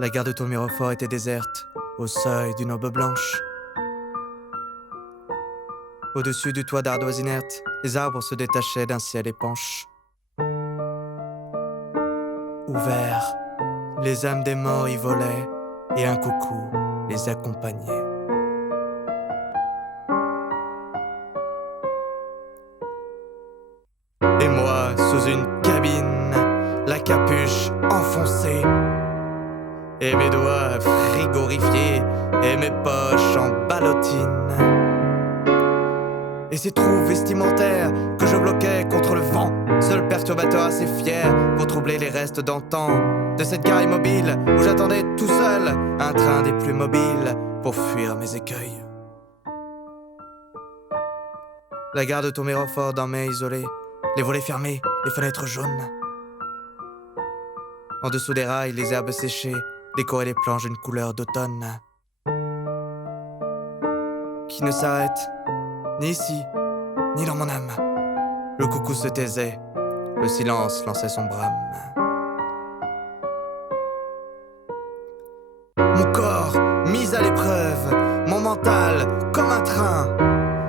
La gare de Tourmirefort était déserte, au seuil d'une aube blanche. Au-dessus du toit d'ardoise inerte, les arbres se détachaient d'un ciel épanche. Ouverts, les âmes des morts y volaient, et un coucou les accompagnait. Et moi, sous une cabine, la capuche enfoncée, et mes doigts frigorifiés, et mes poches en ballotine. Et ces trous vestimentaires que je bloquais contre le vent, seul perturbateur assez fier pour troubler les restes d'antan de cette gare immobile où j'attendais tout seul un train des plus mobiles pour fuir mes écueils. La gare de Tourmirefort dormait isolée, les volets fermés, les fenêtres jaunes. En dessous des rails, les herbes séchées décoraient les planches d'une couleur d'automne qui ne s'arrête ni ici, ni dans mon âme. Le coucou se taisait, le silence lançait son brame. Mon corps mis à l'épreuve, mon mental comme un train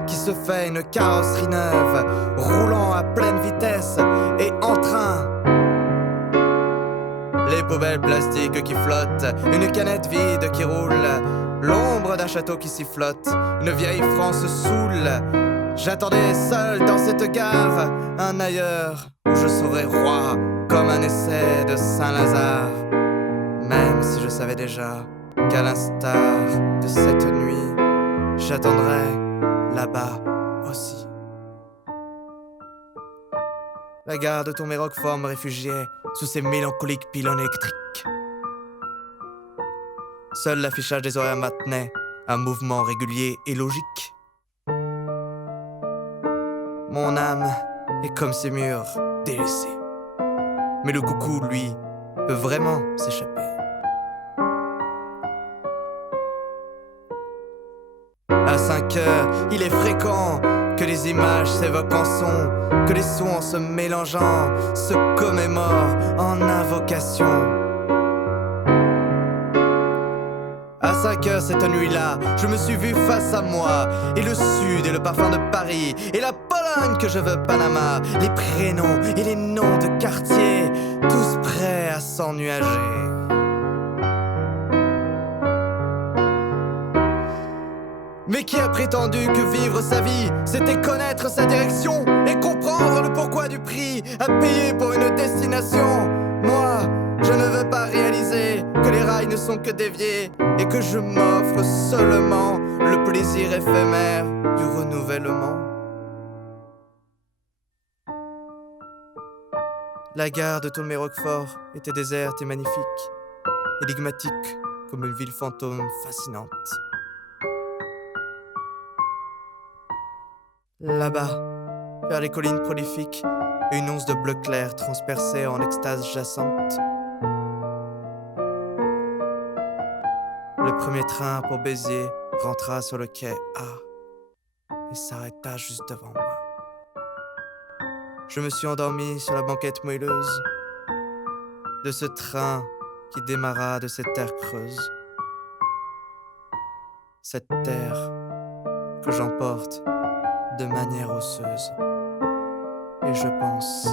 qui se fait une carrosserie neuve, roulant à pleine vitesse et en train. Les poubelles plastiques qui flottent, une canette vide qui roule, l'ombre d'un château qui sifflote, une vieille France saoule. J'attendais seul dans cette gare un ailleurs où je serais roi comme un essai de Saint-Lazare. Même si je savais déjà qu'à l'instar de cette nuit, j'attendrais là-bas aussi. La gare de Tourmirefort me réfugiait sous ces mélancoliques pylônes électriques. Seul l'affichage des horaires maintenait un mouvement régulier et logique. Mon âme est comme ces murs délaissés. Mais le coucou, lui, peut vraiment s'échapper. À 5 heures, il est fréquent que les images s'évoquent en son, que les sons en se mélangeant se commémorent en invocation. À 5 heures cette nuit-là, je me suis vu face à moi, et le sud et le parfum de Paris, et la Pologne que je veux Panama, les prénoms et les noms de quartiers, tous prêts à s'ennuager. Mais qui a prétendu que vivre sa vie, c'était connaître sa direction et comprendre le pourquoi du prix à payer pour une destination? Moi, je ne veux pas réaliser que les rails ne sont que déviés et que je m'offre seulement le plaisir éphémère du renouvellement. La gare de Tourmirefort était déserte et magnifique, énigmatique comme une ville fantôme fascinante. Là-bas, vers les collines prolifiques, une once de bleu clair transperçait en extase jacente. Le premier train pour Béziers rentra sur le quai A et s'arrêta juste devant moi. Je me suis endormi sur la banquette moelleuse de ce train qui démarra de cette terre creuse. Cette terre que j'emporte de manière osseuse. Et je pense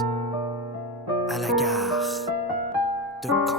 à la gare de Caen.